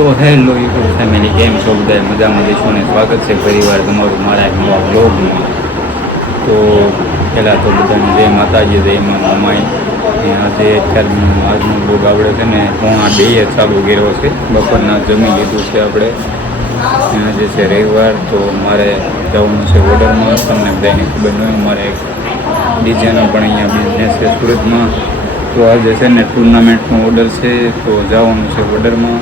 તો hello YouTube family, કેમ છો બધા? મજામાં જઈશું ને સ્વાગત છે ફરીવાર તમારું મારા એક નવા બ્લોગમાં. તો પહેલાં તો બધાને જય માતાજી, જય મા મમાઈ. આજે આજનો બ્લોગ આપણે છે ને 1:30 ચાલુ કર્યો છે. બપોરના જમી લીધું છે આપણે. આજે છે રવિવાર, તો મારે જવાનું છે ઓર્ડરમાં. તમને બધાને ખબર ન હોય, મારે એક ડીજેનો પણ અહીંયા બિઝનેસ છે સુરતમાં. તો આજે છે ને ટુર્નામેન્ટનો ઓર્ડર છે, તો જવાનું છે ઓર્ડરમાં.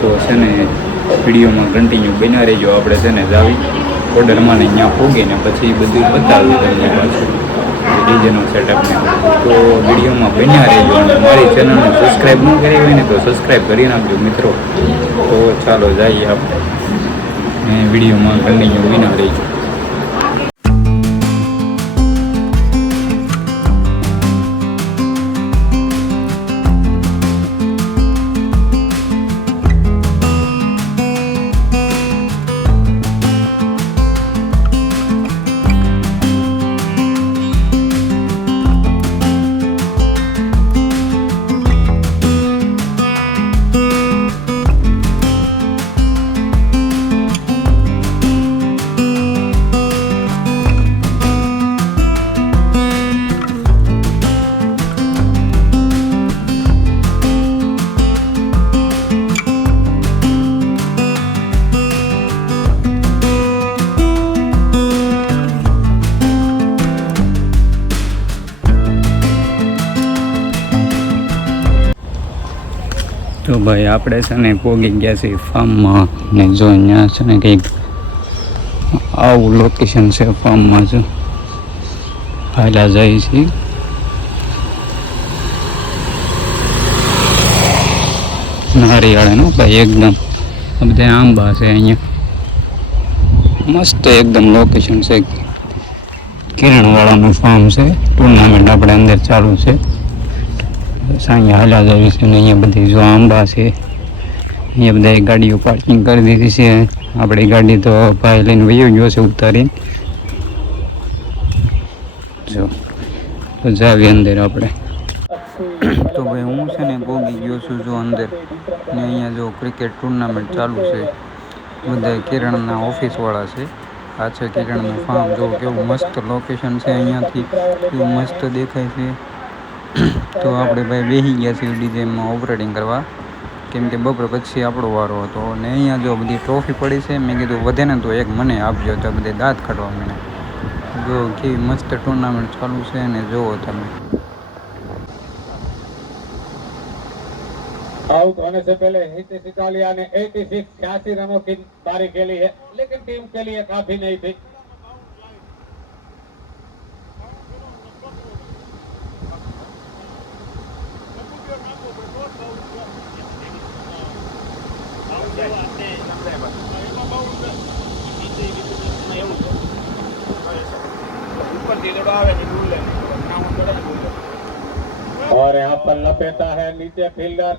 તો છે ને વિડીયોમાં કન્ટિન્યુ બન્યા રહેજો. આપણે છે ને જાવી ઓર્ડરમાં ને અહીંયા પોગીને પછી બધું બતાવ્યું તમને પાછું ડીજેનો સેટઅપને. તો વિડીયોમાં બન્યા રહેજો. અને મારી ચેનલને સબસ્ક્રાઈબ ન કરી હોય ને તો સબસ્ક્રાઈબ કરી નાખજો મિત્રો. તો ચાલો જઈએ આપણે વિડીયોમાં કન્ટિન્યુ બન્યા રહેજો. તો ભાઈ આપણે છે ને પોગી ગયા છીએ ફાર્મમાં. ને જો અહીંયા છે ને કંઈક આવું લોકેશન છે ફાર્મમાં. જો હાલા જાય છે. નારિયાળાનો ભાઈ એકદમ બધા આંબા છે અહીંયા. મસ્ત એકદમ લોકેશન છે. કિરણવાળાનું ફાર્મ છે. ટુર્નામેન્ટ આપણે અંદર ચાલુ છે. અહીંયા હાલા જાય છે ને અહીંયા બધી જો આંબા છે. અહીંયા બધા ગાડીઓ પાર્કિંગ કરી દીધી છે. આપણી ગાડી તો ભાઈ લઈને વયો ગયો છે ઉતારીને. જો તો જાવી અંદર આપણે. તો ભાઈ હું છે ને પોગી ગયો છું જો અંદર. ને અહીંયા જો ક્રિકેટ ટુર્નામેન્ટ ચાલુ છે. બધા કિરણના ઓફિસવાળા છે. આ છે કિરણનું ફાર્મ. જો કેવું મસ્ત લોકેશન છે. અહીંયાથી કેવું મસ્ત દેખાય છે. તો આપણે ભાઈ બેસી ગયા છીએ ડીજેમાં ઓપરેટિંગ કરવા, કેમ કે બપોર પછી આપણો વારો હતો. ને અહીંયા જો બધી ટ્રોફી પડી છે. મેં કીધું વધે ને તો એક મને આપજો. તો બધે દાંત કાઢવા મને. જો કેવી મસ્ત ટુર્નામેન્ટ ચાલુ છે. ને જુઓ તમે. आउट होने से पहले हितेश इटालिया ने 86 रनों की पारी खेली है, लेकिन टीम के लिए काफी नहीं थी. और यहाँ पर लपेटा है नीचे फील्डर.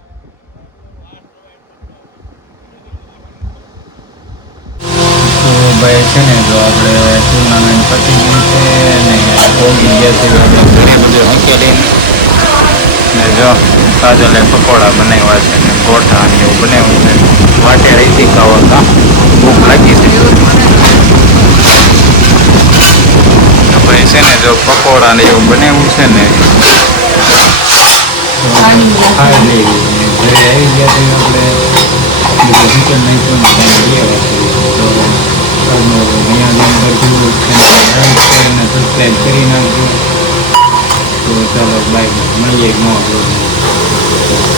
તો ભાઈ છે ને જો આપણે ટુર્નામેન્ટ પતી ગઈ છે ને પોગી ગયા છે આપણે ઘરે બધું હંકેલીને. ને જો કાજલે પકોડા બનાવ્યા છે ને ગોઠા ને એવું બનાવ્યું છે. વાટે રહી ખાવા ભૂખ લાગી છે. તો ભાઈ છે ને જો પકોડા ને એવું બનાવ્યું છે ને ખાઈ લેવી. ઘરે આવી ગયા છે આપણે ચિકન નાખ્યું તો અહીંયા સબસ્ક્રાઈબ કરી નાખજો. તો ચાલો બાય, મળીએ એક નવા બ્લોગમાં.